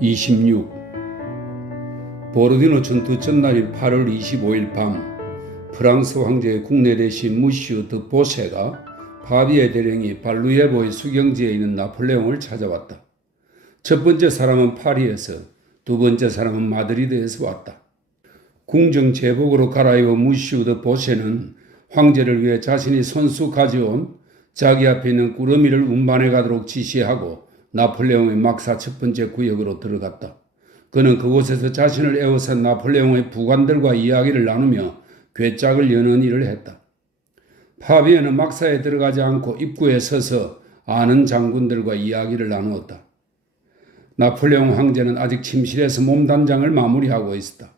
26. 보르디노 전투 전날인 8월 25일 밤 프랑스 황제의 국내 대신 무시우 드 보세가 파비에 대령이 발루예보의 수경지에 있는 나폴레옹을 찾아왔다. 첫 번째 사람은 파리에서, 두 번째 사람은 마드리드에서 왔다. 궁정 제복으로 갈아입은 무시우 드 보세는 황제를 위해 자신이 손수 가져온 자기 앞에 있는 꾸러미를 운반해 가도록 지시하고 나폴레옹의 막사 첫 번째 구역으로 들어갔다. 그는 그곳에서 자신을 에워싼 나폴레옹의 부관들과 이야기를 나누며 괴짝을 여는 일을 했다. 파비에는 막사에 들어가지 않고 입구에 서서 아는 장군들과 이야기를 나누었다. 나폴레옹 황제는 아직 침실에서 몸단장을 마무리하고 있었다.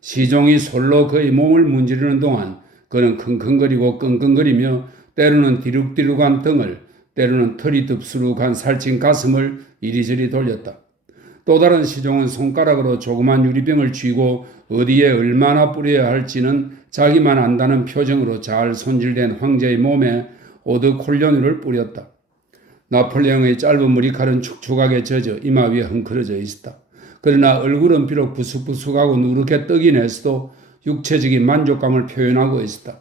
시종이 솔로 그의 몸을 문지르는 동안 그는 킁킁거리고 끙끙거리며 때로는 디룩디룩한 등을, 때로는 털이 듭수룩한 살찐 가슴을 이리저리 돌렸다. 또 다른 시종은 손가락으로 조그만 유리병을 쥐고 어디에 얼마나 뿌려야 할지는 자기만 안다는 표정으로 잘 손질된 황제의 몸에 오드콜로니를 뿌렸다. 나폴레옹의 짧은 머리칼은 축축하게 젖어 이마 위에 헝클어져 있었다. 그러나 얼굴은 비록 부숙부숙하고 누렇게 떡이 냈어도 육체적인 만족감을 표현하고 있었다.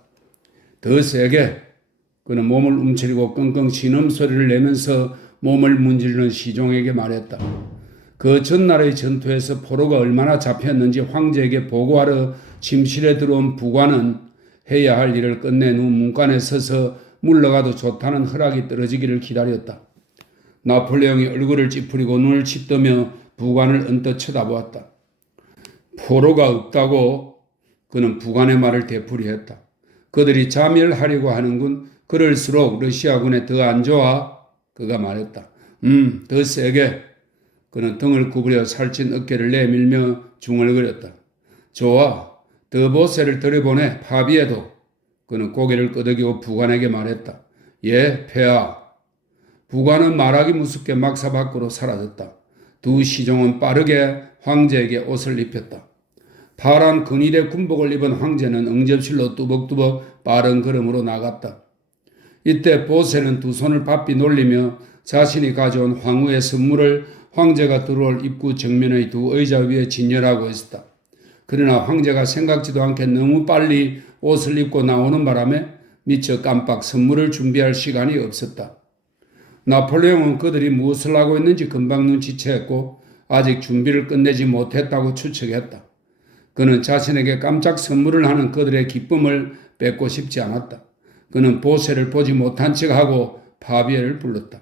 더 세게 그는 몸을 움츠리고 끙끙 신음소리를 내면서 몸을 문지르는 시종에게 말했다. 그 전날의 전투에서 포로가 얼마나 잡혔는지 황제에게 보고하러 침실에 들어온 부관은 해야 할 일을 끝낸 후 문간에 서서 물러가도 좋다는 허락이 떨어지기를 기다렸다. 나폴레옹이 얼굴을 찌푸리고 눈을 치뜨며 부관을 언뜻 쳐다보았다. 포로가 없다고? 그는 부관의 말을 되풀이했다. 그들이 자멸하려고 하는군. 그럴수록 러시아군에 더 안 좋아? 그가 말했다. 더 세게. 그는 등을 구부려 살찐 어깨를 내밀며 중얼거렸다. 좋아. 더 보세를 들여보내. 파비에도. 그는 고개를 끄덕이고 부관에게 말했다. 예, 폐하. 부관은 말하기 무섭게 막사 밖으로 사라졌다. 두 시종은 빠르게 황제에게 옷을 입혔다. 파란 근위대 군복을 입은 황제는 응접실로 뚜벅뚜벅 빠른 걸음으로 나갔다. 이때 보세는 두 손을 바삐 놀리며 자신이 가져온 황후의 선물을 황제가 들어올 입구 정면의 두 의자 위에 진열하고 있었다. 그러나 황제가 생각지도 않게 너무 빨리 옷을 입고 나오는 바람에 미처 깜빡 선물을 준비할 시간이 없었다. 나폴레옹은 그들이 무엇을 하고 있는지 금방 눈치챘고 아직 준비를 끝내지 못했다고 추측했다. 그는 자신에게 깜짝 선물을 하는 그들의 기쁨을 뺏고 싶지 않았다. 그는 보세를 보지 못한 척하고 파비에를 불렀다.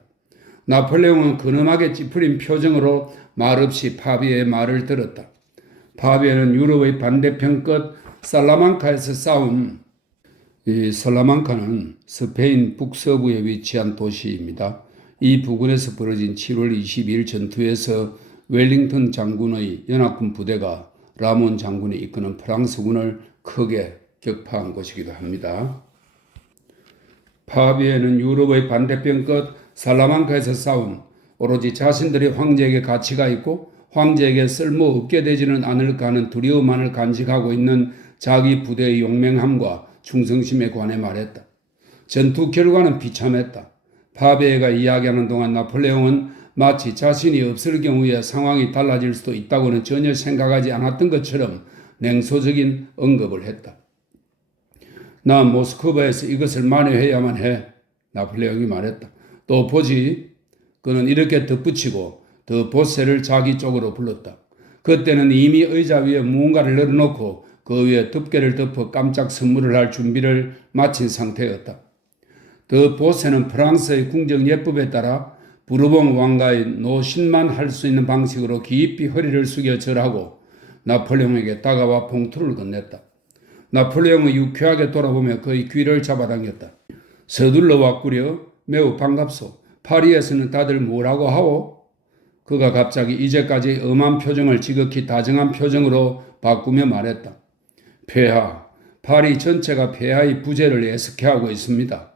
나폴레옹은 근엄하게 찌푸린 표정으로 말없이 파비에의 말을 들었다. 파비에는 유럽의 반대편 끝 살라망카에서 싸운 살라망카는 스페인 북서부에 위치한 도시입니다. 이 부근에서 벌어진 7월 22일 전투에서 웰링턴 장군의 연합군 부대가 라몬 장군이 이끄는 프랑스군을 크게 격파한 것이기도 합니다. 파비에는 유럽의 반대편 끝 살라망카에서 싸운 오로지 자신들이 황제에게 가치가 있고 황제에게 쓸모없게 되지는 않을까 하는 두려움만을 간직하고 있는 자기 부대의 용맹함과 충성심에 관해 말했다. 전투 결과는 비참했다. 파비에가 이야기하는 동안 나폴레옹은 마치 자신이 없을 경우에 상황이 달라질 수도 있다고는 전혀 생각하지 않았던 것처럼 냉소적인 언급을 했다. 나 모스크바에서 이것을 만회해야만 해. 나폴레옹이 말했다. 또 보지. 그는 이렇게 덧붙이고 더 보세를 자기 쪽으로 불렀다. 그때는 이미 의자 위에 무언가를 널어놓고 그 위에 덮개를 덮어 깜짝 선물을 할 준비를 마친 상태였다. 더 보세는 프랑스의 궁정 예법에 따라 부르봉 왕가의 노신만 할 수 있는 방식으로 깊이 허리를 숙여 절하고 나폴레옹에게 다가와 봉투를 건넸다. 나폴레옹은 유쾌하게 돌아보며 그의 귀를 잡아당겼다. 서둘러 왔구려. 매우 반갑소. 파리에서는 다들 뭐라고 하오? 그가 갑자기 이제까지 엄한 표정을 지극히 다정한 표정으로 바꾸며 말했다. 폐하, 파리 전체가 폐하의 부재를 애석해하고 있습니다.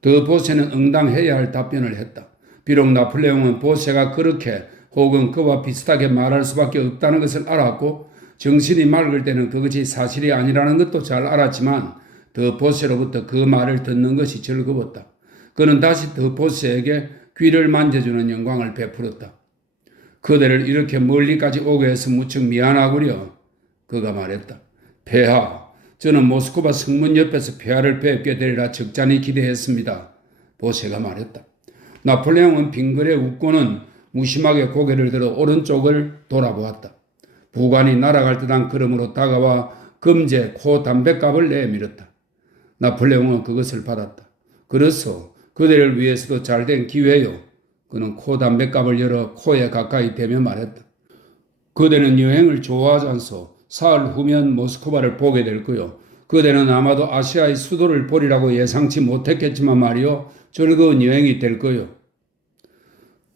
더 보세는 응당해야 할 답변을 했다. 비록 나폴레옹은 보세가 그렇게 혹은 그와 비슷하게 말할 수밖에 없다는 것을 알았고 정신이 맑을 때는 그것이 사실이 아니라는 것도 잘 알았지만 더 보세로부터 그 말을 듣는 것이 즐거웠다. 그는 다시 더 보세에게 귀를 만져주는 영광을 베풀었다. 그대를 이렇게 멀리까지 오게 해서 무척 미안하구려. 그가 말했다. 폐하, 저는 모스크바 성문 옆에서 폐하를 뵙게 되리라 적잖이 기대했습니다. 보세가 말했다. 나폴레옹은 빙그레 웃고는 무심하게 고개를 들어 오른쪽을 돌아보았다. 부관이 날아갈 듯한 걸음으로 다가와 금제 코 담뱃갑을 내밀었다. 나폴레옹은 그것을 받았다. 그래서 그대를 위해서도 잘된 기회요. 그는 코 담뱃갑을 열어 코에 가까이 대며 말했다. 그대는 여행을 좋아하지 않소. 사흘 후면 모스크바를 보게 될 거요. 그대는 아마도 아시아의 수도를 보리라고 예상치 못했겠지만 말이요. 즐거운 여행이 될 거요.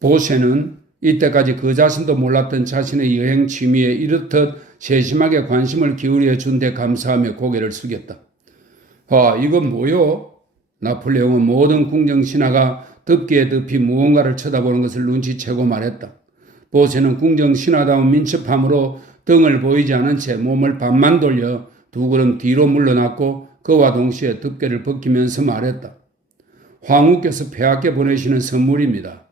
보세는 이때까지 그 자신도 몰랐던 자신의 여행 취미에 이렇듯 세심하게 관심을 기울여 준 데 감사하며 고개를 숙였다. 이건 뭐요? 나폴레옹은 모든 궁정 신하가 덮기에 덮이 무언가를 쳐다보는 것을 눈치채고 말했다. 보세는 궁정 신하다운 민첩함으로 등을 보이지 않은 채 몸을 반만 돌려 두 걸음 뒤로 물러났고 그와 동시에 덮개를 벗기면서 말했다. 황후께서 폐하께 보내시는 선물입니다.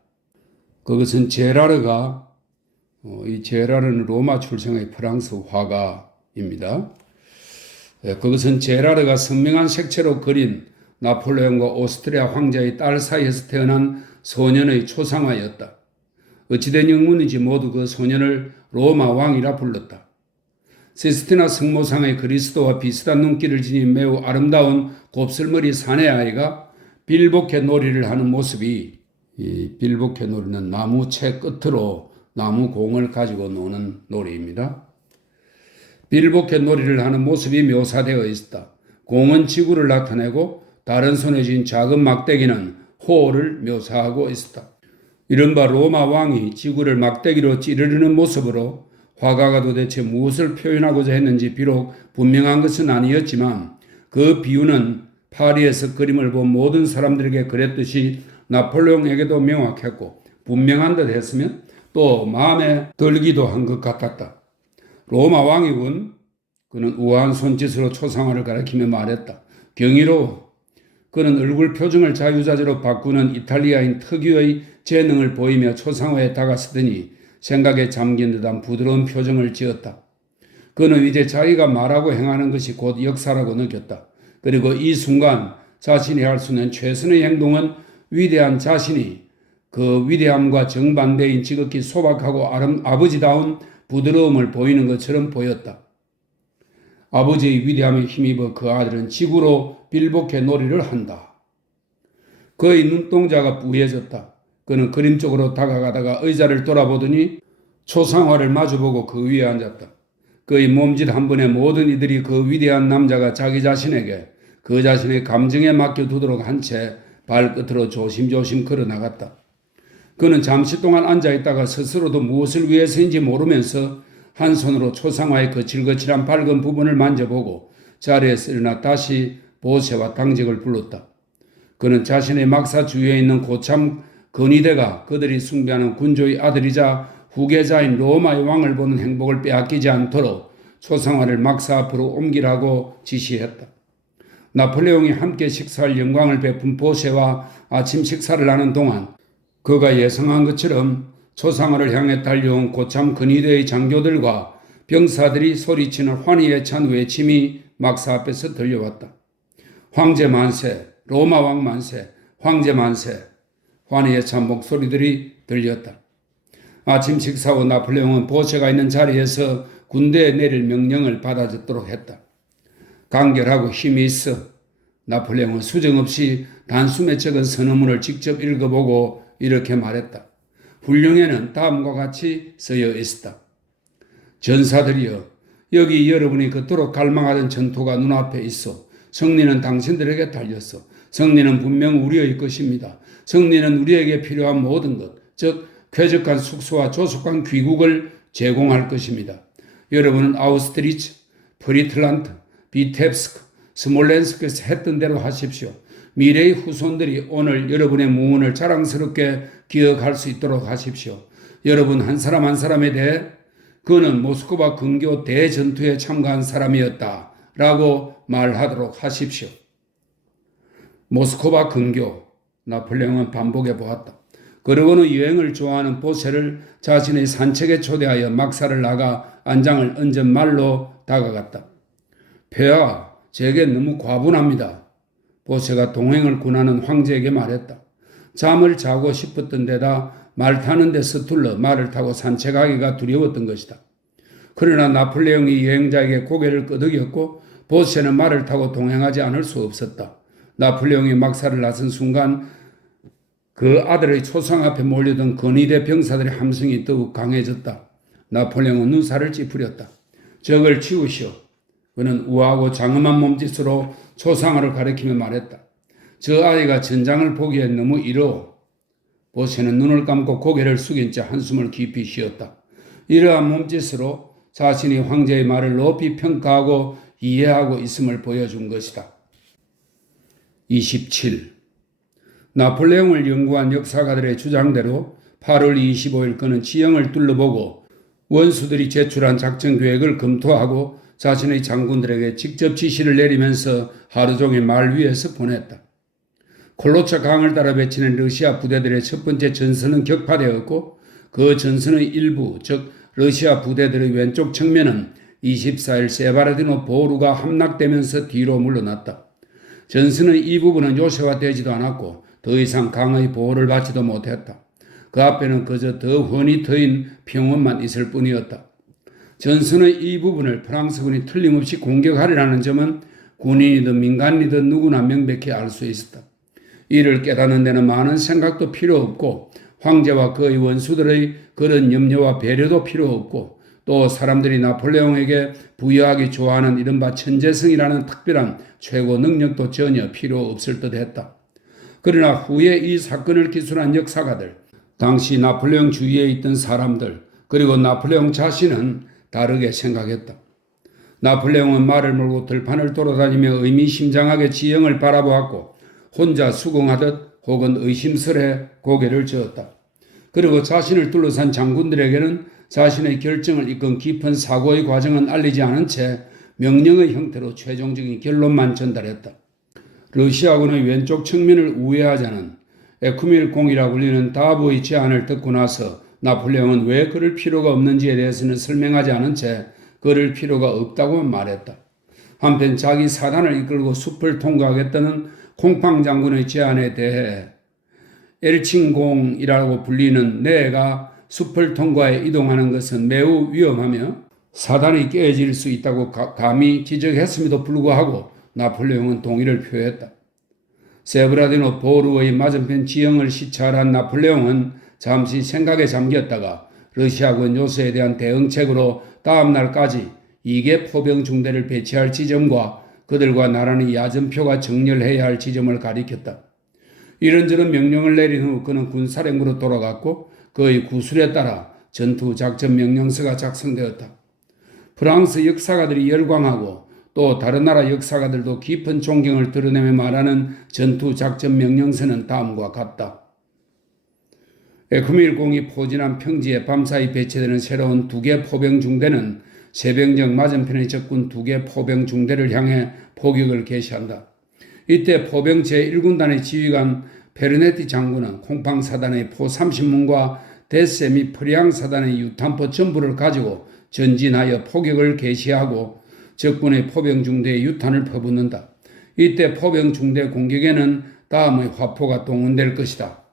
그것은 제라르가 이 제라르는 로마 출생의 프랑스 화가입니다. 그것은 제라르가 선명한 색채로 그린 나폴레옹과 오스트리아 황제의 딸 사이에서 태어난 소년의 초상화였다. 어찌된 영문인지 모두 그 소년을 로마 왕이라 불렀다. 시스티나 성모상의 그리스도와 비슷한 눈길을 지닌 매우 아름다운 곱슬머리 사내 아이가 빌보케 놀이를 하는 모습이, 이 빌보케 놀이는 나무채 끝으로 나무 공을 가지고 노는 놀이입니다. 빌보케 놀이를 하는 모습이 묘사되어 있다. 공은 지구를 나타내고 다른 손에 쥔 작은 막대기는 호를 묘사하고 있었다. 이른바 로마 왕이 지구를 막대기로 찌르르는 모습으로 화가가 도대체 무엇을 표현하고자 했는지 비록 분명한 것은 아니었지만 그 비유는 파리에서 그림을 본 모든 사람들에게 그랬듯이 나폴레옹에게도 명확했고 분명한 듯 했으면 또 마음에 들기도 한 것 같았다. 로마 왕이군. 그는 우아한 손짓으로 초상화를 가리키며 말했다. 경이로워. 그는 얼굴 표정을 자유자재로 바꾸는 이탈리아인 특유의 재능을 보이며 초상화에 다가서더니 생각에 잠긴 듯한 부드러운 표정을 지었다. 그는 이제 자기가 말하고 행하는 것이 곧 역사라고 느꼈다. 그리고 이 순간 자신이 할 수 있는 최선의 행동은 위대한 자신이 그 위대함과 정반대인 지극히 소박하고 아버지다운 부드러움을 보이는 것처럼 보였다. 아버지의 위대함에 힘입어 그 아들은 지구로 빌보케 놀이를 한다. 그의 눈동자가 뿌얘졌다. 그는 그림 쪽으로 다가가다가 의자를 돌아보더니 초상화를 마주보고 그 위에 앉았다. 그의 몸짓 한 번에 모든 이들이 그 위대한 남자가 자기 자신에게 그 자신의 감정에 맡겨두도록 한 채 발끝으로 조심조심 걸어나갔다. 그는 잠시 동안 앉아있다가 스스로도 무엇을 위해서인지 모르면서 한 손으로 초상화의 거칠거칠한 밝은 부분을 만져보고 자리에서 일어나 다시 보세와 당직을 불렀다. 그는 자신의 막사 주위에 있는 고참 근위대가 그들이 숭배하는 군주의 아들이자 후계자인 로마의 왕을 보는 행복을 빼앗기지 않도록 초상화를 막사 앞으로 옮기라고 지시했다. 나폴레옹이 함께 식사할 영광을 베푼 보세와 아침 식사를 하는 동안 그가 예상한 것처럼 초상화를 향해 달려온 고참 근위대의 장교들과 병사들이 소리치는 환희에 찬 외침이 막사 앞에서 들려왔다. 황제 만세, 로마 왕 만세, 황제 만세. 환희에 찬 목소리들이 들렸다. 아침 식사 후 나폴레옹은 보세가 있는 자리에서 군대에 내릴 명령을 받아듣도록 했다. 간결하고 힘이 있어. 나폴레옹은 수정없이 단숨에 적은 선언문을 직접 읽어보고 이렇게 말했다. 훈령에는 다음과 같이 쓰여 있었다. 전사들이여, 여기 여러분이 그토록 갈망하던 전투가 눈앞에 있어. 승리는 당신들에게 달렸어. 승리는 분명 우리의 것입니다. 승리는 우리에게 필요한 모든 것, 즉 쾌적한 숙소와 조속한 귀국을 제공할 것입니다. 여러분은 아우스트리츠, 프리틀란트, 비텝스크, 스몰렌스크에서 했던 대로 하십시오. 미래의 후손들이 오늘 여러분의 무언을 자랑스럽게 기억할 수 있도록 하십시오. 여러분 한 사람 한 사람에 대해 그는 모스크바 근교 대전투에 참가한 사람이었다 라고 말하도록 하십시오. 모스크바 근교, 나폴레옹은 반복해 보았다. 그러고는 여행을 좋아하는 보세를 자신의 산책에 초대하여 막사를 나가 안장을 얹은 말로 다가갔다. 폐하, 제게 너무 과분합니다. 보세가 동행을 권하는 황제에게 말했다. 잠을 자고 싶었던 데다 말 타는 데 서툴러 말을 타고 산책하기가 두려웠던 것이다. 그러나 나폴레옹이 여행자에게 고개를 끄덕였고 보세는 말을 타고 동행하지 않을 수 없었다. 나폴레옹이 막사를 나선 순간 그 아들의 초상 앞에 몰려든 건의대 병사들의 함성이 더욱 강해졌다. 나폴레옹은 눈살을 찌푸렸다. 적을 치우시오. 그는 우아하고 장엄한 몸짓으로 초상화를 가리키며 말했다. 저 아이가 전장을 보기에 너무 이르오. 보세는 눈을 감고 고개를 숙인 채 한숨을 깊이 쉬었다. 이러한 몸짓으로 자신이 황제의 말을 높이 평가하고 이해하고 있음을 보여준 것이다. 27. 나폴레옹을 연구한 역사가들의 주장대로 8월 25일 그는 지형을 둘러보고 원수들이 제출한 작전 계획을 검토하고 자신의 장군들에게 직접 지시를 내리면서 하루 종일 말 위에서 보냈다. 콜로차 강을 따라 배치는 러시아 부대들의 첫 번째 전선은 격파되었고 그 전선의 일부, 즉 러시아 부대들의 왼쪽 측면은 24일 세바르디노 보루가 함락되면서 뒤로 물러났다. 전선의 이 부분은 요새화되지도 않았고 더 이상 강의 보호를 받지도 못했다. 그 앞에는 그저 더 훤히 트인 평원만 있을 뿐이었다. 전선의 이 부분을 프랑스군이 틀림없이 공격하리라는 점은 군인이든 민간이든 누구나 명백히 알 수 있었다. 이를 깨닫는 데는 많은 생각도 필요 없고 황제와 그의 원수들의 그런 염려와 배려도 필요 없고 또 사람들이 나폴레옹에게 부여하기 좋아하는 이른바 천재성이라는 특별한 최고 능력도 전혀 필요 없을 듯했다. 그러나 후에 이 사건을 기술한 역사가들, 당시 나폴레옹 주위에 있던 사람들, 그리고 나폴레옹 자신은 다르게 생각했다. 나폴레옹은 말을 몰고 들판을 돌아다니며 의미심장하게 지형을 바라보았고 혼자 수긍하듯 혹은 의심스레 고개를 저었다. 그리고 자신을 둘러싼 장군들에게는 자신의 결정을 이끈 깊은 사고의 과정은 알리지 않은 채 명령의 형태로 최종적인 결론만 전달했다. 러시아군의 왼쪽 측면을 우회하자는 에쿠밀공이라고 불리는 다부의 제안을 듣고 나서 나폴레옹은 왜 그럴 필요가 없는지에 대해서는 설명하지 않은 채 그럴 필요가 없다고 말했다. 한편 자기 사단을 이끌고 숲을 통과하겠다는 콩팡 장군의 제안에 대해 엘칭공이라고 불리는 내가 숲을 통과해 이동하는 것은 매우 위험하며 사단이 깨어질 수 있다고 감히 지적했음에도 불구하고 나폴레옹은 동의를 표했다. 세브라디노 보루의 맞은편 지형을 시찰한 나폴레옹은 잠시 생각에 잠겼다가 러시아군 요새에 대한 대응책으로 다음 날까지 2개 포병 중대를 배치할 지점과 그들과 나란히 야전표가 정렬해야 할 지점을 가리켰다. 이런저런 명령을 내린 후 그는 군사령부로 돌아갔고 그의 구술에 따라 전투작전 명령서가 작성되었다. 프랑스 역사가들이 열광하고 또 다른 나라 역사가들도 깊은 존경을 드러내며 말하는 전투작전 명령서는 다음과 같다. 에크밀공이 포진한 평지에 밤사이 배치되는 새로운 2개 포병 중대는 세병적 맞은편의 적군 2개 포병 중대를 향해 포격을 개시한다. 이때 포병 제1군단의 지휘관 페르네티 장군은 콩팡 사단의 포 30문과 데세 및 프리앙 사단의 유탄포 전부를 가지고 전진하여 포격을 개시하고 적군의 포병 중대에 유탄을 퍼붓는다. 이때 포병 중대 공격에는 다음의 화포가 동원될 것이다.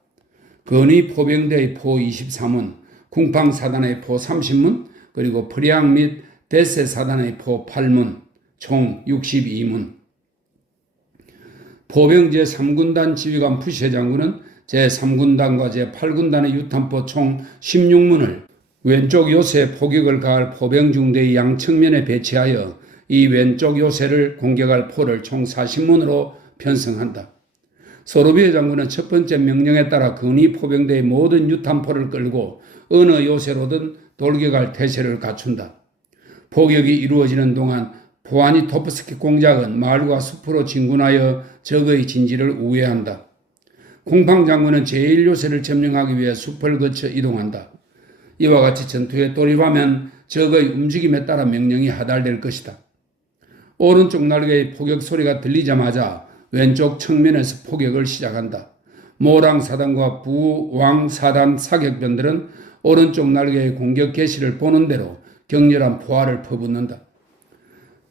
건의 포병대의 포 23문, 쿵팡 사단의 포 30문, 그리고 프리앙 및 데세 사단의 포 8문, 총 62문. 포병 제3군단 지휘관 푸쉐 장군은 제3군단과 제8군단의 유탄포 총 16문을 왼쪽 요새 포격을 가할 포병 중대의 양측면에 배치하여 이 왼쪽 요새를 공격할 포를 총 40문으로 편성한다. 소로비에 장군은 첫 번째 명령에 따라 건의 포병대의 모든 유탄포를 끌고 어느 요새로든 돌격할 태세를 갖춘다. 포격이 이루어지는 동안 포아니토프스키 공작은 마을과 숲으로 진군하여 적의 진지를 우회한다. 콩팡 장군은 제1요새를 점령하기 위해 숲을 거쳐 이동한다. 이와 같이 전투에 돌입하면 적의 움직임에 따라 명령이 하달될 것이다. 오른쪽 날개의 포격 소리가 들리자마자 왼쪽 측면에서 포격을 시작한다. 모랑 사단과 부왕 사단 사격변들은 오른쪽 날개의 공격 개시를 보는 대로 격렬한 포화를 퍼붓는다.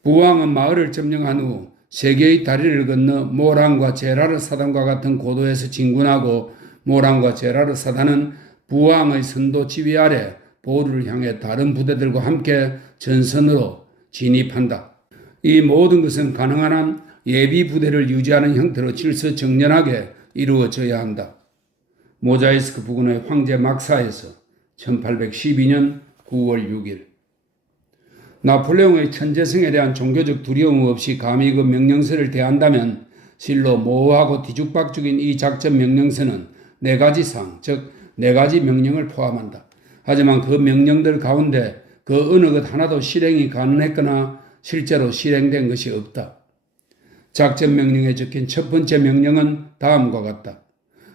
부왕은 마을을 점령한 후 세 개의 다리를 건너 모랑과 제라르 사단과 같은 고도에서 진군하고 모랑과 제라르 사단은 부왕의 선도 지휘 아래 보루를 향해 다른 부대들과 함께 전선으로 진입한다. 이 모든 것은 가능한 한 예비 부대를 유지하는 형태로 질서정연하게 이루어져야 한다. 모자이스크 부근의 황제 막사에서 1812년 9월 6일 나폴레옹의 천재성에 대한 종교적 두려움 없이 감히 그 명령서를 대한다면 실로 모호하고 뒤죽박죽인 이 작전 명령서는 4가지 사항, 즉 4가지 명령을 포함한다. 하지만 그 명령들 가운데 그 어느 것 하나도 실행이 가능했거나 실제로 실행된 것이 없다. 작전 명령에 적힌 첫 번째 명령은 다음과 같다.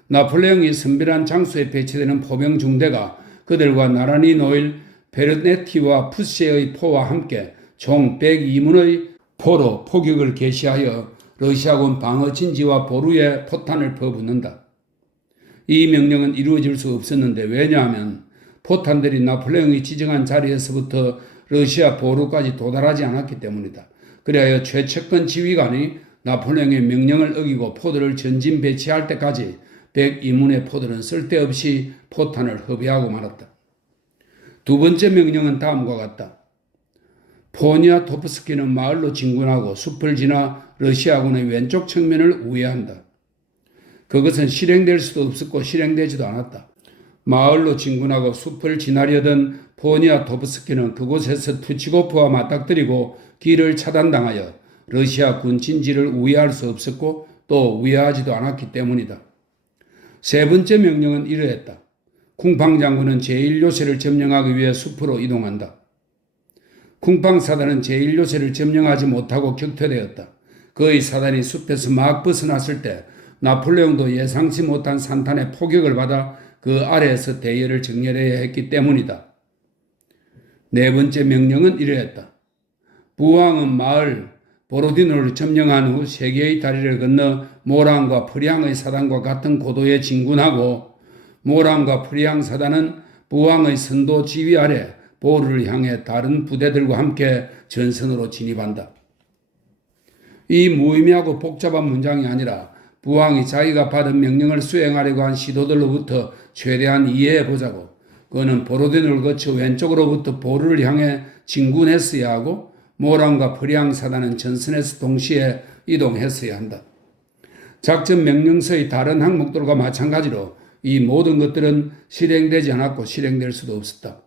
나폴레옹이 선별한 장소에 배치되는 포병 중대가 그들과 나란히 놓일 베르네티와 푸세의 포와 함께 총 102문의 포로 포격을 개시하여 러시아군 방어 진지와 보루에 포탄을 퍼붓는다. 이 명령은 이루어질 수 없었는데 왜냐하면 포탄들이 나폴레옹이 지정한 자리에서부터 러시아 보루까지 도달하지 않았기 때문이다. 그리하여 최측근 지휘관이 나폴레옹의 명령을 어기고 포들을 전진 배치할 때까지 102문의 포들은 쓸데없이 포탄을 허비하고 말았다. 두 번째 명령은 다음과 같다. 포니아토프스키는 마을로 진군하고 숲을 지나 러시아군의 왼쪽 측면을 우회한다. 그것은 실행될 수도 없었고 실행되지도 않았다. 마을로 진군하고 숲을 지나려던 포니아토프스키는 그곳에서 투치고프와 맞닥뜨리고 길을 차단당하여 러시아 군 진지를 우회할 수 없었고 또 우회하지도 않았기 때문이다. 세 번째 명령은 이러했다. 쿵팡 장군은 제1요새를 점령하기 위해 숲으로 이동한다. 쿵팡 사단은 제1요새를 점령하지 못하고 격퇴되었다. 그의 사단이 숲에서 막 벗어났을 때 나폴레옹도 예상치 못한 산탄의 포격을 받아 그 아래에서 대열을 정렬해야 했기 때문이다. 네 번째 명령은 이러했다. 부왕은 마을 보로디노를 점령한 후 3개의 다리를 건너 모랑과 프리앙의 사단과 같은 고도에 진군하고 모랑과 프리앙 사단은 부왕의 선도 지휘 아래 보루를 향해 다른 부대들과 함께 전선으로 진입한다. 이 무의미하고 복잡한 문장이 아니라 부왕이 자기가 받은 명령을 수행하려고 한 시도들로부터 최대한 이해해보자고. 그는 보로딘을 거쳐 왼쪽으로부터 보루를 향해 진군했어야 하고 모랑과 프리앙 사단은 전선에서 동시에 이동했어야 한다. 작전 명령서의 다른 항목들과 마찬가지로 이 모든 것들은 실행되지 않았고 실행될 수도 없었다.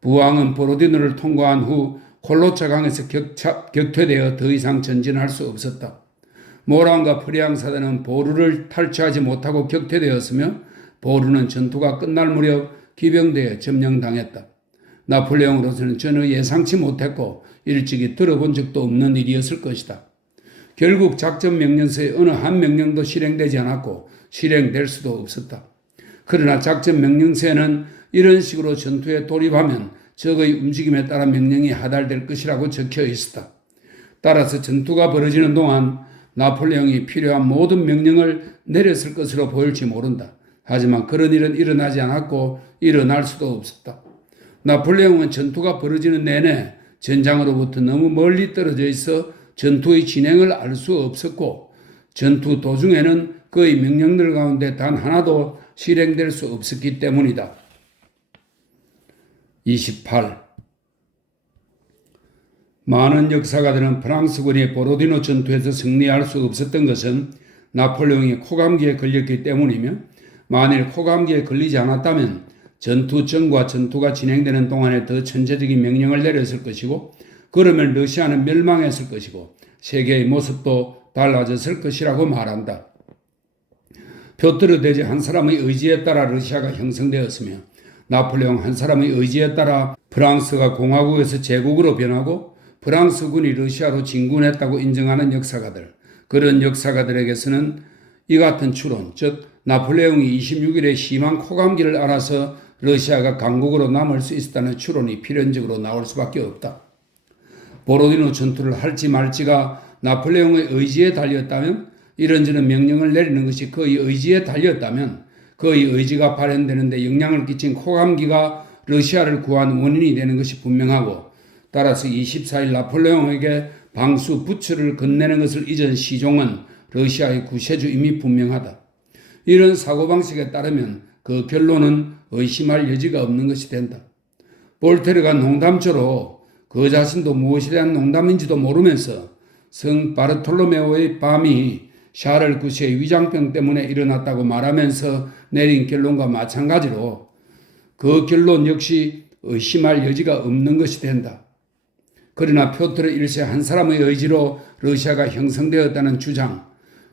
부왕은 보로디노를 통과한 후 콜로차 강에서 격퇴되어 더 이상 전진할 수 없었다. 모랑과 프리앙 사단은 보루를 탈취하지 못하고 격퇴되었으며 보루는 전투가 끝날 무렵 기병대에 점령당했다. 나폴레옹으로서는 전혀 예상치 못했고 일찍이 들어본 적도 없는 일이었을 것이다. 결국 작전 명령서의 어느 한 명령도 실행되지 않았고 실행될 수도 없었다. 그러나 작전 명령서에는 이런 식으로 전투에 돌입하면 적의 움직임에 따라 명령이 하달될 것이라고 적혀 있었다. 따라서 전투가 벌어지는 동안 나폴레옹이 필요한 모든 명령을 내렸을 것으로 보일지 모른다. 하지만 그런 일은 일어나지 않았고 일어날 수도 없었다. 나폴레옹은 전투가 벌어지는 내내 전장으로부터 너무 멀리 떨어져 있어 전투의 진행을 알 수 없었고 전투 도중에는 그의 명령들 가운데 단 하나도 실행될 수 없었기 때문이다. 28. 많은 역사가들은 프랑스군이 보로디노 전투에서 승리할 수 없었던 것은 나폴레옹이 코감기에 걸렸기 때문이며 만일 코감기에 걸리지 않았다면 전투 전과 전투가 진행되는 동안에 더 천재적인 명령을 내렸을 것이고 그러면 러시아는 멸망했을 것이고 세계의 모습도 달라졌을 것이라고 말한다. 표트르 대제 한 사람의 의지에 따라 러시아가 형성되었으며 나폴레옹 한 사람의 의지에 따라 프랑스가 공화국에서 제국으로 변하고 프랑스군이 러시아로 진군했다고 인정하는 역사가들, 그런 역사가들에게서는 이 같은 추론, 즉 나폴레옹이 26일에 심한 코감기를 앓아서 러시아가 강국으로 남을 수 있었다는 추론이 필연적으로 나올 수밖에 없다. 보로디노 전투를 할지 말지가 나폴레옹의 의지에 달렸다면 이런저런 명령을 내리는 것이 그의 의지에 달렸다면 그의 의지가 발현되는데 영향을 끼친 코감기가 러시아를 구한 원인이 되는 것이 분명하고, 따라서 24일 나폴레옹에게 방수 부츠를 건네는 것을 잊은 시종은 러시아의 구세주임이 분명하다. 이런 사고방식에 따르면 그 결론은 의심할 여지가 없는 것이 된다. 볼테르가 농담처로 그 자신도 무엇에 대한 농담인지도 모르면서 성 바르톨로메오의 밤이 샤를 9세의 위장병 때문에 일어났다고 말하면서 내린 결론과 마찬가지로 그 결론 역시 의심할 여지가 없는 것이 된다. 그러나 표트르 1세 한 사람의 의지로 러시아가 형성되었다는 주장,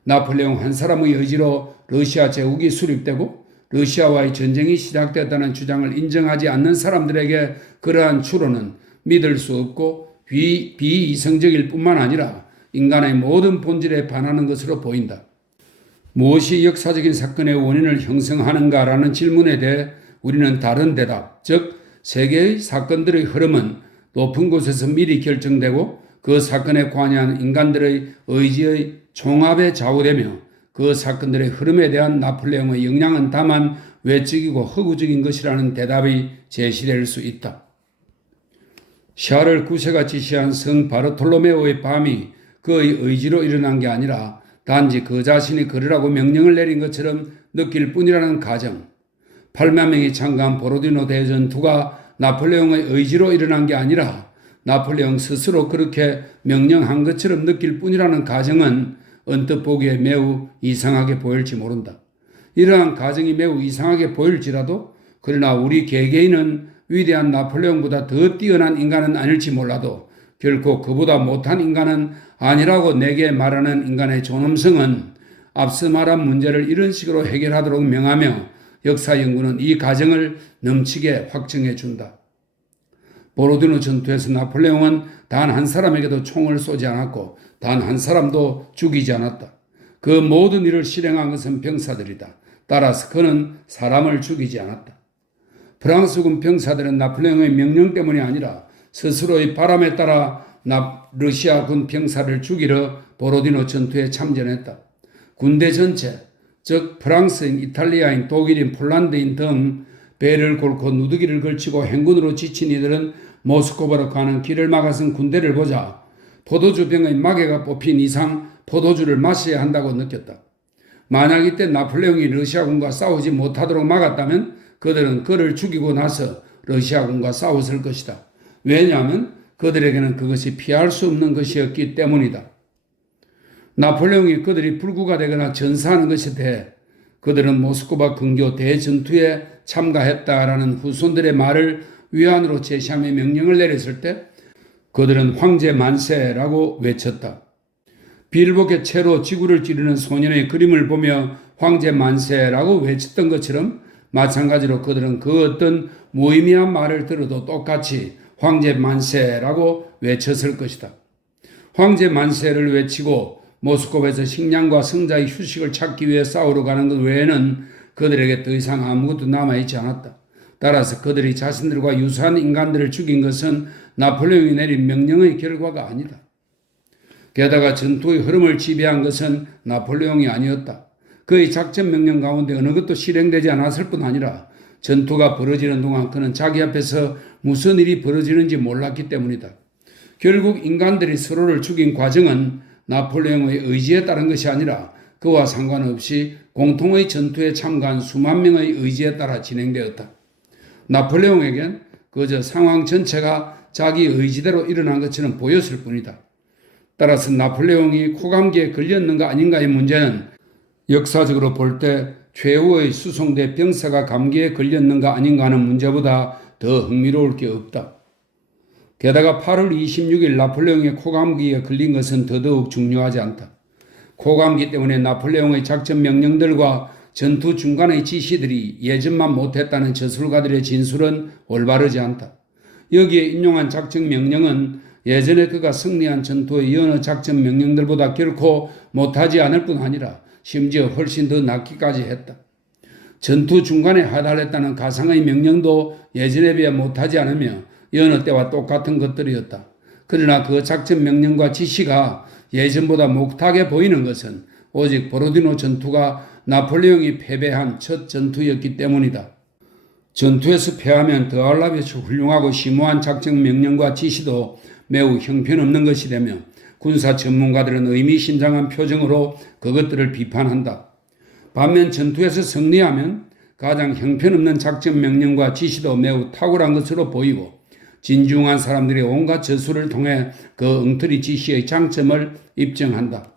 나폴레옹 한 사람의 의지로 러시아 제국이 수립되고 러시아와의 전쟁이 시작되었다는 주장을 인정하지 않는 사람들에게 그러한 추론은 믿을 수 없고 비이성적일 뿐만 아니라 인간의 모든 본질에 반하는 것으로 보인다. 무엇이 역사적인 사건의 원인을 형성하는가라는 질문에 대해 우리는 다른 대답, 즉 세계의 사건들의 흐름은 높은 곳에서 미리 결정되고 그 사건에 관여한 인간들의 의지의 총합에 좌우되며 그 사건들의 흐름에 대한 나폴레옹의 영향은 다만 외적이고 허구적인 것이라는 대답이 제시될 수 있다. 샤를 9세가 지시한 성 바르톨로메오의 밤이 그의 의지로 일어난 게 아니라 단지 그 자신이 그러라고 명령을 내린 것처럼 느낄 뿐이라는 가정, 8만 명이 참가한 보로디노 대전투가 나폴레옹의 의지로 일어난 게 아니라 나폴레옹 스스로 그렇게 명령한 것처럼 느낄 뿐이라는 가정은 언뜻 보기에 매우 이상하게 보일지 모른다. 이러한 가정이 매우 이상하게 보일지라도 그러나 우리 개개인은 위대한 나폴레옹보다 더 뛰어난 인간은 아닐지 몰라도 결코 그보다 못한 인간은 아니라고 내게 말하는 인간의 존엄성은 앞서 말한 문제를 이런 식으로 해결하도록 명하며 역사 연구는 이 가정을 넘치게 확증해 준다. 보로디노 전투에서 나폴레옹은 단 한 사람에게도 총을 쏘지 않았고 단 한 사람도 죽이지 않았다. 그 모든 일을 실행한 것은 병사들이다. 따라서 그는 사람을 죽이지 않았다. 프랑스군 병사들은 나폴레옹의 명령 때문이 아니라 스스로의 바람에 따라 러시아군 병사를 죽이러 보로디노 전투에 참전했다. 군대 전체, 즉 프랑스인, 이탈리아인, 독일인, 폴란드인 등 배를 골고 누드기를 걸치고 행군으로 지친 이들은 모스크바로 가는 길을 막아선 군대를 보자 포도주병의 마개가 뽑힌 이상 포도주를 마셔야 한다고 느꼈다. 만약 이때 나폴레옹이 러시아군과 싸우지 못하도록 막았다면 그들은 그를 죽이고 나서 러시아군과 싸웠을 것이다. 왜냐하면 그들에게는 그것이 피할 수 없는 것이었기 때문이다. 나폴레옹이 그들이 불구가 되거나 전사하는 것에 대해 그들은 모스크바 근교 대전투에 참가했다라는 후손들의 말을 위안으로 제시하며 명령을 내렸을 때 그들은 황제 만세라고 외쳤다. 빌복의 채로 지구를 찌르는 소년의 그림을 보며 황제 만세라고 외쳤던 것처럼 마찬가지로 그들은 그 어떤 무의미한 말을 들어도 똑같이 황제 만세라고 외쳤을 것이다. 황제 만세를 외치고 모스크바에서 식량과 성자의 휴식을 찾기 위해 싸우러 가는 것 외에는 그들에게 더 이상 아무것도 남아있지 않았다. 따라서 그들이 자신들과 유사한 인간들을 죽인 것은 나폴레옹이 내린 명령의 결과가 아니다. 게다가 전투의 흐름을 지배한 것은 나폴레옹이 아니었다. 그의 작전 명령 가운데 어느 것도 실행되지 않았을 뿐 아니라 전투가 벌어지는 동안 그는 자기 앞에서 무슨 일이 벌어지는지 몰랐기 때문이다. 결국 인간들이 서로를 죽인 과정은 나폴레옹의 의지에 따른 것이 아니라 그와 상관없이 공통의 전투에 참가한 수만 명의 의지에 따라 진행되었다. 나폴레옹에겐 그저 상황 전체가 자기 의지대로 일어난 것처럼 보였을 뿐이다. 따라서 나폴레옹이 코감기에 걸렸는가 아닌가의 문제는 역사적으로 볼 때 최후의 수송대 병사가 감기에 걸렸는가 아닌가 하는 문제보다 더 흥미로울 게 없다. 게다가 8월 26일 나폴레옹의 코감기에 걸린 것은 더더욱 중요하지 않다. 코감기 때문에 나폴레옹의 작전 명령들과 전투 중간의 지시들이 예전만 못했다는 저술가들의 진술은 올바르지 않다. 여기에 인용한 작전 명령은 예전에 그가 승리한 전투의 여러 작전 명령들보다 결코 못하지 않을 뿐 아니라 심지어 훨씬 더 낫기까지 했다. 전투 중간에 하달했다는 가상의 명령도 예전에 비해 못하지 않으며 여느 때와 똑같은 것들이었다. 그러나 그 작전 명령과 지시가 예전보다 못하게 보이는 것은 오직 보로디노 전투가 나폴레옹이 패배한 첫 전투였기 때문이다. 전투에서 패하면 더할 나위 없이 훌륭하고 심오한 작전 명령과 지시도 매우 형편없는 것이 되며 군사 전문가들은 의미심장한 표정으로 그것들을 비판한다. 반면 전투에서 승리하면 가장 형편없는 작전 명령과 지시도 매우 탁월한 것으로 보이고 진중한 사람들이 온갖 저수를 통해 그 엉터리 지시의 장점을 입증한다.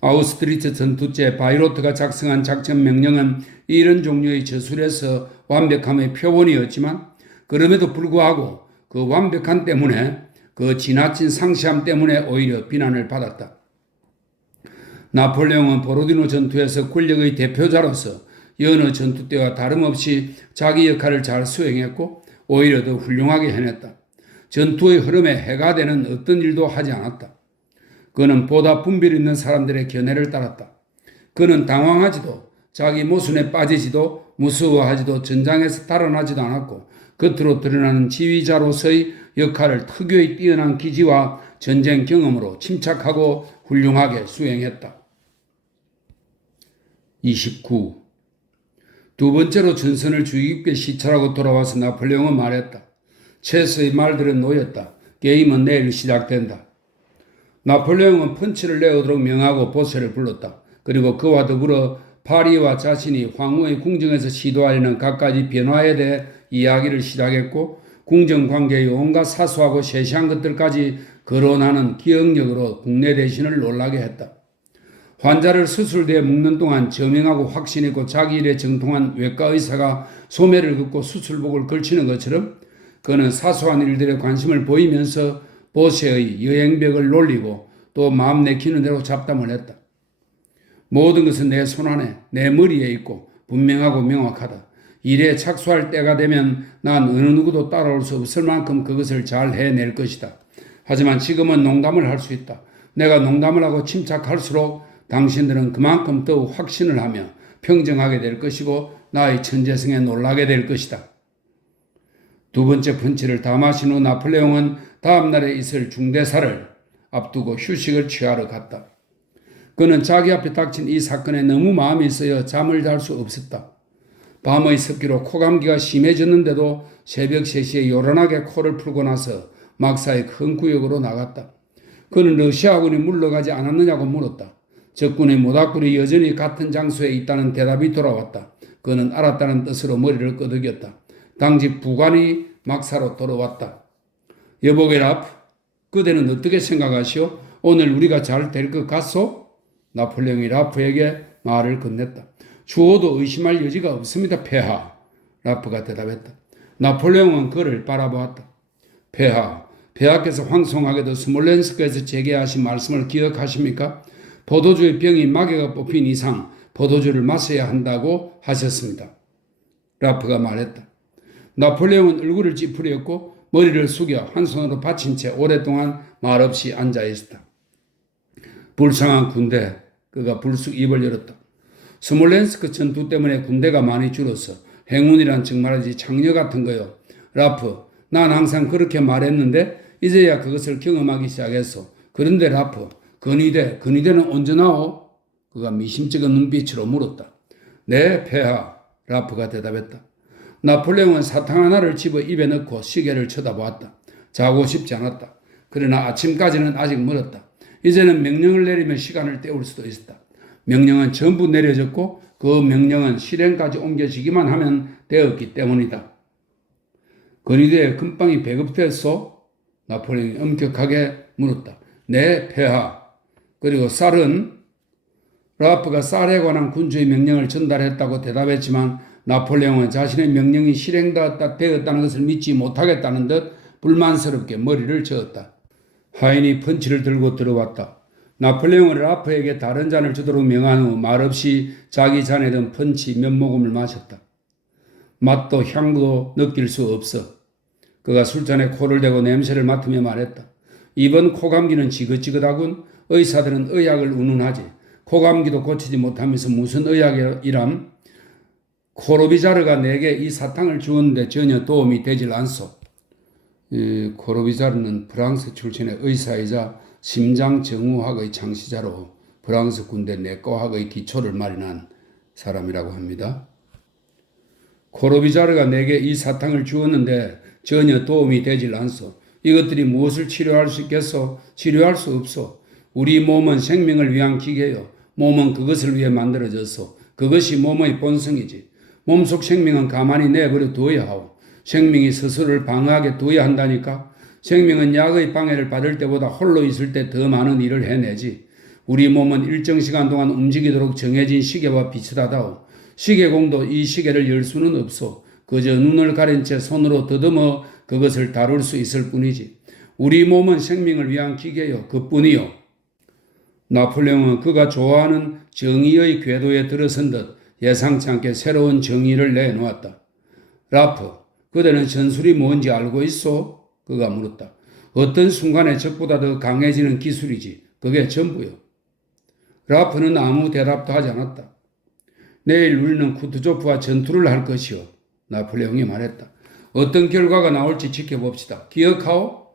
아우스트리츠 전투 때 바이로트가 작성한 작전 명령은 이런 종류의 저술에서 완벽함의 표본이었지만 그럼에도 불구하고 그 완벽함 때문에 그 지나친 상시함 때문에 오히려 비난을 받았다. 나폴레옹은 보로디노 전투에서 권력의 대표자로서 여느 전투 때와 다름없이 자기 역할을 잘 수행했고 오히려 더 훌륭하게 해냈다. 전투의 흐름에 해가 되는 어떤 일도 하지 않았다. 그는 보다 분별 있는 사람들의 견해를 따랐다. 그는 당황하지도 자기 모순에 빠지지도 무서워하지도 전장에서 달아나지도 않았고 겉으로 드러나는 지휘자로서의 역할을 특유의 뛰어난 기지와 전쟁 경험으로 침착하고 훌륭하게 수행했다. 29. 두 번째로 전선을 주의 깊게 시찰하고 돌아와서 나폴레옹은 말했다. 체스의 말들은 놓였다. 게임은 내일 시작된다. 나폴레옹은 펀치를 내오도록 명하고 보세를 불렀다. 그리고 그와 더불어 파리와 자신이 황후의 궁정에서 시도하려는 갖가지 변화에 대해 이야기를 시작했고 궁정관계의 온갖 사소하고 세세한 것들까지 거론하는 기억력으로 국내 대신을 놀라게 했다. 환자를 수술대에 묶는 동안 저명하고 확신있고 자기 일에 정통한 외과 의사가 소매를 긋고 수술복을 걸치는 것처럼 그는 사소한 일들에 관심을 보이면서 보세의 여행벽을 놀리고 또 마음 내키는 대로 잡담을 했다. 모든 것은 내 손안에 내 머리에 있고 분명하고 명확하다. 일에 착수할 때가 되면 난 어느 누구도 따라올 수 없을 만큼 그것을 잘 해낼 것이다. 하지만 지금은 농담을 할 수 있다. 내가 농담을 하고 침착할수록 당신들은 그만큼 더욱 확신을 하며 평정하게 될 것이고 나의 천재성에 놀라게 될 것이다. 두 번째 펀치를 다 마신 후 나폴레옹은 다음 날에 있을 중대사를 앞두고 휴식을 취하러 갔다. 그는 자기 앞에 닥친 이 사건에 너무 마음이 쓰여 잠을 잘 수 없었다. 밤의 습기로 코감기가 심해졌는데도 새벽 3시에 요란하게 코를 풀고 나서 막사의 큰 구역으로 나갔다. 그는 러시아군이 물러가지 않았느냐고 물었다. 적군의 모닥불이 여전히 같은 장소에 있다는 대답이 돌아왔다. 그는 알았다는 뜻으로 머리를 끄덕였다. 당직 부관이 막사로 돌아왔다. 여보게 라프, 그대는 어떻게 생각하시오? 오늘 우리가 잘 될 것 같소? 나폴레옹이 라프에게 말을 건넸다. 주어도 의심할 여지가 없습니다, 폐하. 라프가 대답했다. 나폴레옹은 그를 바라보았다. 폐하께서 황송하게도 스몰렌스크에서 제게 하신 말씀을 기억하십니까? 포도주의 병이 마개가 뽑힌 이상 포도주를 마셔야 한다고 하셨습니다. 라프가 말했다. 나폴레옹은 얼굴을 찌푸렸고 머리를 숙여 한 손으로 받친 채 오랫동안 말없이 앉아 있었다. 불쌍한 군대, 그가 불쑥 입을 열었다. 스몰렌스크 전투 때문에 군대가 많이 줄어서 행운이란 정말이지 장려 같은 거요. 라프, 난 항상 그렇게 말했는데 이제야 그것을 경험하기 시작했어. 그런데 라프, 근위대는 언제 나오? 그가 미심쩍은 눈빛으로 물었다. 네, 폐하, 라프가 대답했다. 나폴레옹은 사탕 하나를 집어 입에 넣고 시계를 쳐다보았다. 자고 싶지 않았다. 그러나 아침까지는 아직 멀었다. 이제는 명령을 내리면 시간을 때울 수도 있었다. 명령은 전부 내려졌고 그 명령은 실행까지 옮겨지기만 하면 되었기 때문이다. 근위대에 금빵이 배급됐소? 나폴레옹이 엄격하게 물었다. 네, 폐하. 그리고 쌀은? 라프가 쌀에 관한 군주의 명령을 전달했다고 대답했지만 나폴레옹은 자신의 명령이 실행되었다는 것을 믿지 못하겠다는 듯 불만스럽게 머리를 저었다. 하인이 펀치를 들고 들어왔다. 나폴레옹은 라프에게 다른 잔을 주도록 명한 후 말없이 자기 잔에 든 펀치 몇 모금을 마셨다. 맛도 향도 느낄 수 없어. 그가 술잔에 코를 대고 냄새를 맡으며 말했다. 이번 코감기는 지긋지긋하군. 의사들은 의약을 운운하지. 코감기도 고치지 못하면서 무슨 의약이람? 코로비자르가 내게 이 사탕을 주었는데 전혀 도움이 되질 않소. 코로비자르는 프랑스 출신의 의사이자 심장정후학의 창시자로 프랑스 군대 내과학의 기초를 마련한 사람이라고 합니다. 코르비자르가 내게 이 사탕을 주었는데 전혀 도움이 되질 않소. 이것들이 무엇을 치료할 수 있겠소? 치료할 수 없소. 우리 몸은 생명을 위한 기계요. 몸은 그것을 위해 만들어졌소. 그것이 몸의 본성이지. 몸속 생명은 가만히 내버려 두어야 하오. 생명이 스스로를 방어하게 두어야 한다니까. 생명은 약의 방해를 받을 때보다 홀로 있을 때 더 많은 일을 해내지. 우리 몸은 일정 시간 동안 움직이도록 정해진 시계와 비슷하다오. 시계공도 이 시계를 열 수는 없소. 그저 눈을 가린 채 손으로 더듬어 그것을 다룰 수 있을 뿐이지. 우리 몸은 생명을 위한 기계요. 그뿐이요. 나폴레옹은 그가 좋아하는 정의의 궤도에 들어선 듯 예상치 않게 새로운 정의를 내놓았다. 라프, 그대는 전술이 뭔지 알고 있소? 그가 물었다. 어떤 순간에 적보다 더 강해지는 기술이지. 그게 전부요. 라프는 아무 대답도 하지 않았다. 내일 우리는 쿠투조프와 전투를 할 것이요. 나폴레옹이 말했다. 어떤 결과가 나올지 지켜봅시다. 기억하오?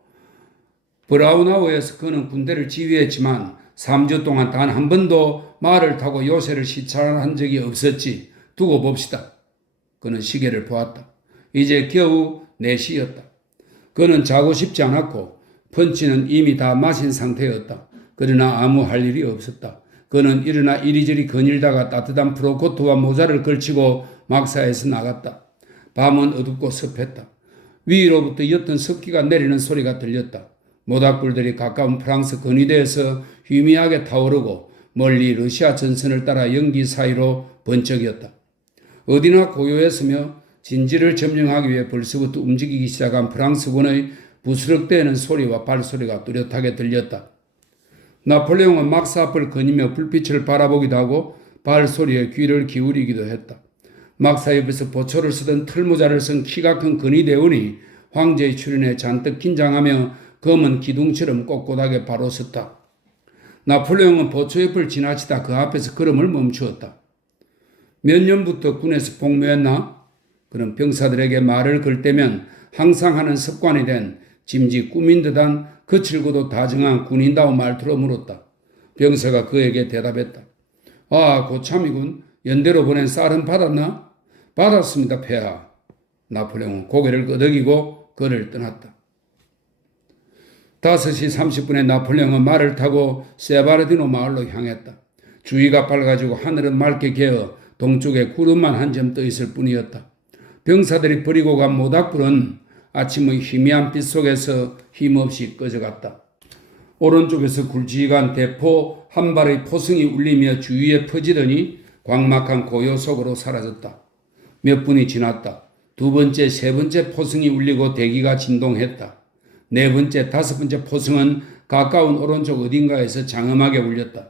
브라우나우에서 그는 군대를 지휘했지만 3주 동안 단 한 번도 말을 타고 요새를 시찰한 적이 없었지. 두고 봅시다. 그는 시계를 보았다. 이제 겨우 4시였다. 그는 자고 싶지 않았고 펀치는 이미 다 마신 상태였다. 그러나 아무 할 일이 없었다. 그는 일어나 이리저리 거닐다가 따뜻한 프로코트와 모자를 걸치고 막사에서 나갔다. 밤은 어둡고 습했다. 위로부터 옅은 습기가 내리는 소리가 들렸다. 모닥불들이 가까운 프랑스 건의대에서 희미하게 타오르고 멀리 러시아 전선을 따라 연기 사이로 번쩍이었다. 어디나 고요했으며 진지를 점령하기 위해 벌써부터 움직이기 시작한 프랑스군의 부스럭대는 소리와 발소리가 뚜렷하게 들렸다. 나폴레옹은 막사 앞을 거니며 불빛을 바라보기도 하고 발소리에 귀를 기울이기도 했다. 막사 옆에서 보초를 쓰던 털모자를 쓴 키가 큰 건의대원이 황제의 출현에 잔뜩 긴장하며 검은 기둥처럼 꼿꼿하게 바로 섰다. 나폴레옹은 보초 옆을 지나치다 그 앞에서 걸음을 멈추었다. 몇 년부터 군에서 복무했나? 그는 병사들에게 말을 걸 때면 항상 하는 습관이 된 짐짓 꾸민 듯한 거칠고도 다정한 군인다운 말투로 물었다. 병사가 그에게 대답했다. 아, 고참이군. 연대로 보낸 쌀은 받았나? 받았습니다, 폐하. 나폴레옹은 고개를 끄덕이고 그를 떠났다. 5시 30분에 나폴레옹은 말을 타고 세바르디노 마을로 향했다. 주위가 밝아지고 하늘은 맑게 개어 동쪽에 구름만 한 점 떠 있을 뿐이었다. 병사들이 버리고 간 모닥불은 아침의 희미한 빛 속에서 힘없이 꺼져갔다. 오른쪽에서 굵직한 대포 한 발의 포승이 울리며 주위에 퍼지더니 광막한 고요 속으로 사라졌다. 몇 분이 지났다. 2번째, 3번째 포승이 울리고 대기가 진동했다. 4번째, 5번째 포승은 가까운 오른쪽 어딘가에서 장엄하게 울렸다.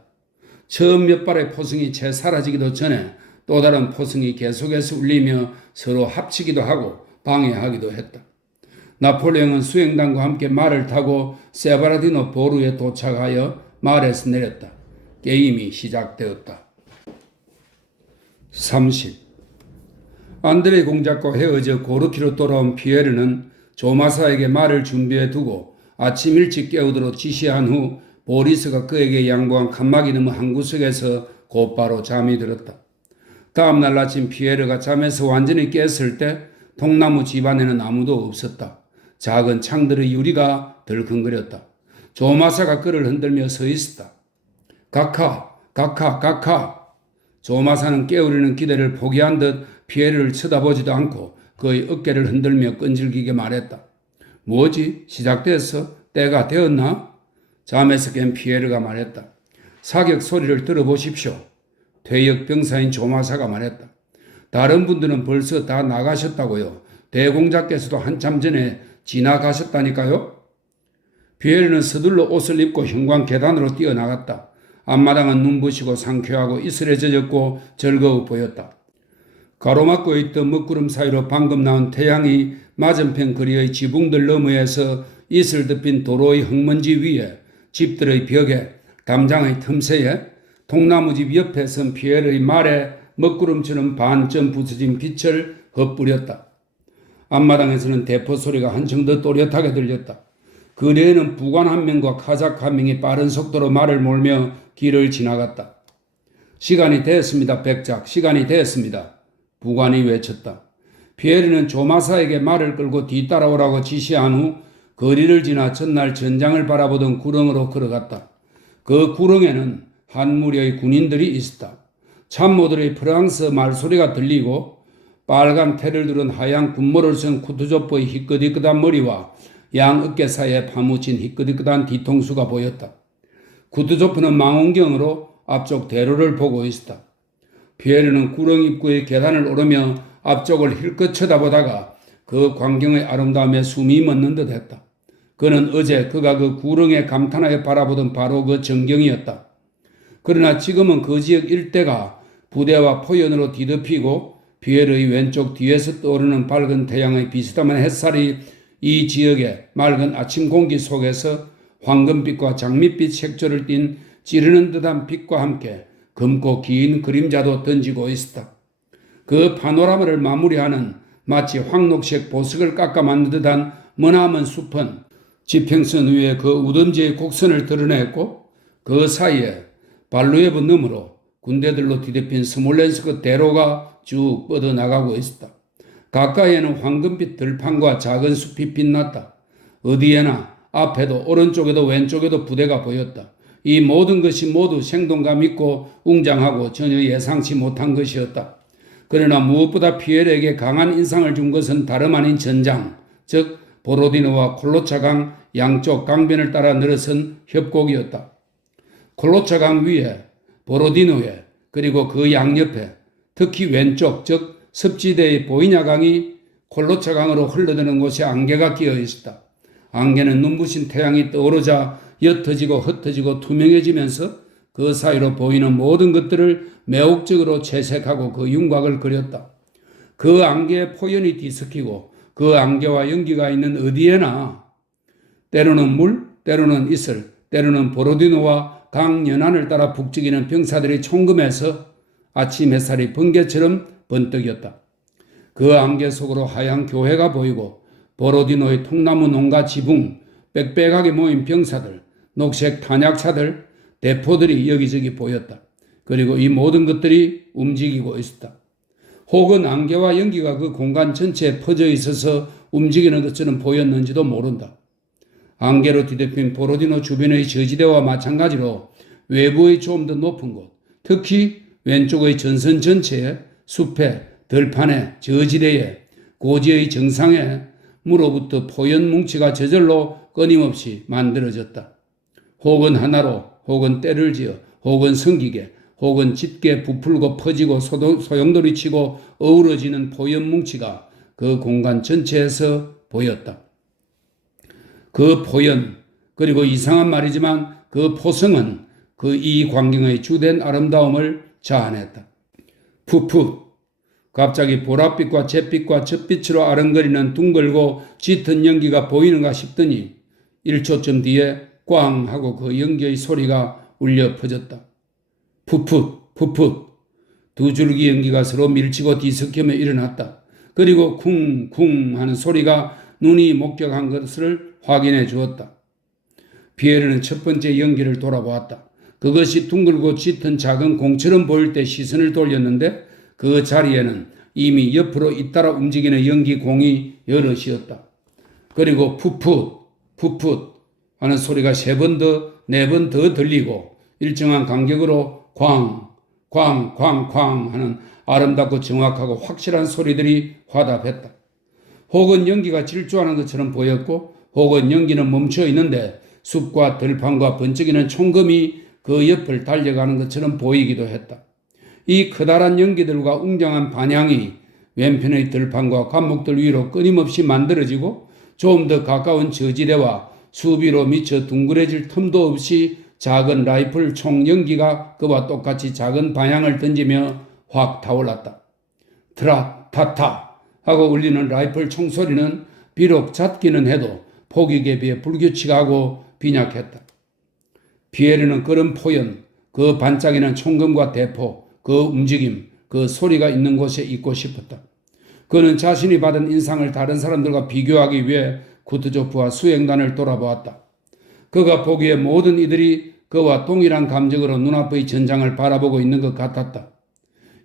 처음 몇 발의 포승이 채 사라지기도 전에 또 다른 포승이 계속해서 울리며 서로 합치기도 하고 방해하기도 했다. 나폴레옹은 수행단과 함께 말을 타고 세바라디노 보루에 도착하여 말에서 내렸다. 게임이 시작되었다. 30. 안드레 공작과 헤어져 고르키로 돌아온 피에르는 조마사에게 말을 준비해 두고 아침 일찍 깨우도록 지시한 후 보리스가 그에게 양보한 칸막이 너머 한 구석에서 곧바로 잠이 들었다. 다음날 아침 피에르가 잠에서 완전히 깼을 때 통나무 집안에는 아무도 없었다. 작은 창들의 유리가 덜컹거렸다. 조마사가 그를 흔들며 서 있었다. 각하, 각하, 각하. 조마사는 깨우리는 기대를 포기한 듯 피에르를 쳐다보지도 않고 그의 어깨를 흔들며 끈질기게 말했다. 뭐지? 시작됐어? 때가 되었나? 잠에서 깬 피에르가 말했다. 사격 소리를 들어보십시오. 퇴역 병사인 조마사가 말했다. 다른 분들은 벌써 다 나가셨다고요. 대공자께서도 한참 전에 지나가셨다니까요. 피에르는 서둘러 옷을 입고 현관 계단으로 뛰어나갔다. 앞마당은 눈부시고 상쾌하고 이슬에 젖었고 즐거워 보였다. 가로막고 있던 먹구름 사이로 방금 나온 태양이 맞은편 거리의 지붕들 너머에서 이슬 덮인 도로의 흙먼지 위에 집들의 벽에 담장의 틈새에 통나무집 옆에 선 피에르의 말에 먹구름처럼 반쯤 부서진 빛을 헛뿌렸다. 앞마당에서는 대포 소리가 한층 더 또렷하게 들렸다. 거리에는 부관 한 명과 카자크 한 명이 빠른 속도로 말을 몰며 길을 지나갔다. 시간이 되었습니다, 백작. 시간이 되었습니다. 부관이 외쳤다. 피에르는 조마사에게 말을 끌고 뒤따라오라고 지시한 후 거리를 지나 전날 전장을 바라보던 구렁으로 걸어갔다. 그 구렁에는 한 무리의 군인들이 있었다. 참모들의 프랑스 말소리가 들리고 빨간 테를 두른 하얀 군모를 쓴 쿠투조프의 희끗희끗한 머리와 양 어깨 사이에 파묻힌 희끗희끗한 뒤통수가 보였다. 쿠투조프는 망원경으로 앞쪽 대로를 보고 있었다. 피에르는 구렁 입구의 계단을 오르며 앞쪽을 힐끗 쳐다보다가 그 광경의 아름다움에 숨이 멎는 듯 했다. 그는 어제 그가 그 구렁에 감탄하게 바라보던 바로 그 전경이었다. 그러나 지금은 그 지역 일대가 부대와 포연으로 뒤덮이고 피에르의 왼쪽 뒤에서 떠오르는 밝은 태양의 비스듬한 햇살이 이 지역의 맑은 아침 공기 속에서 황금빛과 장밋빛 색조를 띤 찌르는 듯한 빛과 함께 검고 긴 그림자도 던지고 있었다. 그 파노라마를 마무리하는 마치 황록색 보석을 깎아 만든 듯한 머나먼 숲은 지평선 위에 그 우던지의 곡선을 드러냈고 그 사이에 발루예브 너머로 군대들로 뒤덮인 스몰렌스크 대로가 쭉 뻗어나가고 있었다. 가까이에는 황금빛 들판과 작은 숲이 빛났다. 어디에나 앞에도 오른쪽에도 왼쪽에도 부대가 보였다. 이 모든 것이 모두 생동감 있고 웅장하고 전혀 예상치 못한 것이었다. 그러나 무엇보다 피에르에게 강한 인상을 준 것은 다름 아닌 전장, 즉 보로디노와 콜로차강 양쪽 강변을 따라 늘어선 협곡이었다. 콜로차강 위에, 보로디노에, 그리고 그 양옆에, 특히 왼쪽, 즉 습지대의 보이냐강이 콜로차강으로 흘러드는 곳에 안개가 끼어 있었다. 안개는 눈부신 태양이 떠오르자 옅어지고 흩어지고 투명해지면서 그 사이로 보이는 모든 것들을 매혹적으로 채색하고 그 윤곽을 그렸다. 그 안개의 포연이 뒤섞이고 그 안개와 연기가 있는 어디에나 때로는 물, 때로는 이슬, 때로는 보로디노와 강 연안을 따라 북적이는 병사들이 총금해서 아침 햇살이 번개처럼 번뜩였다. 그 안개 속으로 하얀 교회가 보이고 보로디노의 통나무 농가 지붕, 빽빽하게 모인 병사들, 녹색 탄약차들, 대포들이 여기저기 보였다. 그리고 이 모든 것들이 움직이고 있었다. 혹은 안개와 연기가 그 공간 전체에 퍼져 있어서 움직이는 것처럼 보였는지도 모른다. 안개로 뒤덮인 보로디노 주변의 저지대와 마찬가지로 외부의 좀 더 높은 곳, 특히 왼쪽의 전선 전체에 숲에, 들판에, 저지대에, 고지의 정상에 무로부터 포연 뭉치가 저절로 끊임없이 만들어졌다. 혹은 하나로, 혹은 때를 지어, 혹은 성기게, 혹은 짙게 부풀고 퍼지고 소용돌이 치고 어우러지는 포연 뭉치가 그 공간 전체에서 보였다. 그 포연, 그리고 이상한 말이지만 그 포성은 그 이 광경의 주된 아름다움을 자아냈다. 푸푸, 갑자기 보랏빛과 잿빛과 젖빛으로 아른거리는 둥글고 짙은 연기가 보이는가 싶더니 1초쯤 뒤에 꽝 하고 그 연기의 소리가 울려 퍼졌다. 푸풋, 푸풋. 두 줄기 연기가 서로 밀치고 뒤섞이며 일어났다. 그리고 쿵쿵 하는 소리가 눈이 목격한 것을 확인해 주었다. 피에르는 첫 번째 연기를 돌아보았다. 그것이 둥글고 짙은 작은 공처럼 보일 때 시선을 돌렸는데 그 자리에는 이미 옆으로 잇따라 움직이는 연기공이 여럿이었다. 그리고 푸풋, 푸풋 하는 소리가 3번 더, 4번 더 들리고 일정한 간격으로 쾅, 쾅, 쾅, 쾅 하는 아름답고 정확하고 확실한 소리들이 화답했다. 혹은 연기가 질주하는 것처럼 보였고 혹은 연기는 멈춰 있는데 숲과 들판과 번쩍이는 총검이 그 옆을 달려가는 것처럼 보이기도 했다. 이 커다란 연기들과 웅장한 반향이 왼편의 들판과 관목들 위로 끊임없이 만들어지고 좀 더 가까운 저지대와 수비로 미쳐 둥그레질 틈도 없이 작은 라이플 총 연기가 그와 똑같이 작은 방향을 던지며 확 타올랐다. 트라 타타 하고 울리는 라이플 총소리는 비록 잦기는 해도 폭격에 비해 불규칙하고 빈약했다. 피에르는 그런 포연, 그 반짝이는 총검과 대포, 그 움직임, 그 소리가 있는 곳에 있고 싶었다. 그는 자신이 받은 인상을 다른 사람들과 비교하기 위해 쿠트조프와 수행단을 돌아보았다. 그가 보기에 모든 이들이 그와 동일한 감정으로 눈앞의 전장을 바라보고 있는 것 같았다.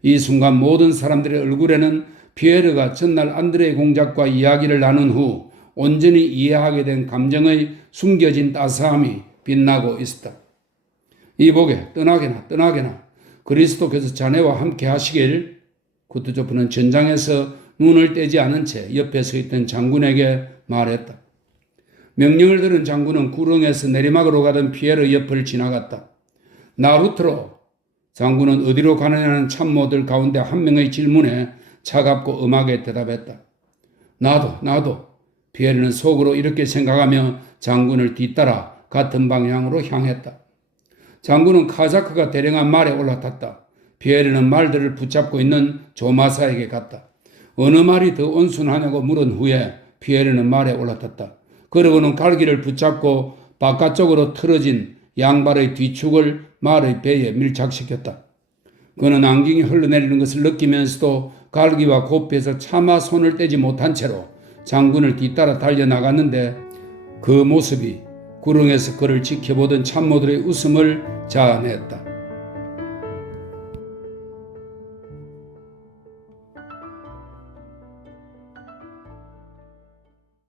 이 순간 모든 사람들의 얼굴에는 피에르가 전날 안드레의 공작과 이야기를 나눈 후 온전히 이해하게 된 감정의 숨겨진 따스함이 빛나고 있었다. 이보게 떠나게나 그리스도께서 자네와 함께 하시길. 쿠트조프는 전장에서 눈을 떼지 않은 채 옆에 서 있던 장군에게 말했다. 명령을 들은 장군은 구릉에서 내리막으로 가던 피에르 옆을 지나갔다. 나루트로. 장군은 어디로 가느냐는 참모들 가운데 한 명의 질문에 차갑고 음하게 대답했다. 나도. 피에르는 속으로 이렇게 생각하며 장군을 뒤따라 같은 방향으로 향했다. 장군은 카자크가 대령한 말에 올라탔다. 피에르는 말들을 붙잡고 있는 조마사에게 갔다. 어느 말이 더 온순하냐고 물은 후에 피에르는 말에 올라탔다. 그러고는 갈기를 붙잡고 바깥쪽으로 틀어진 양발의 뒤축을 말의 배에 밀착시켰다. 그는 안경이 흘러내리는 것을 느끼면서도 갈기와 고삐에서 차마 손을 떼지 못한 채로 장군을 뒤따라 달려나갔는데 그 모습이 구릉에서 그를 지켜보던 참모들의 웃음을 자아냈다.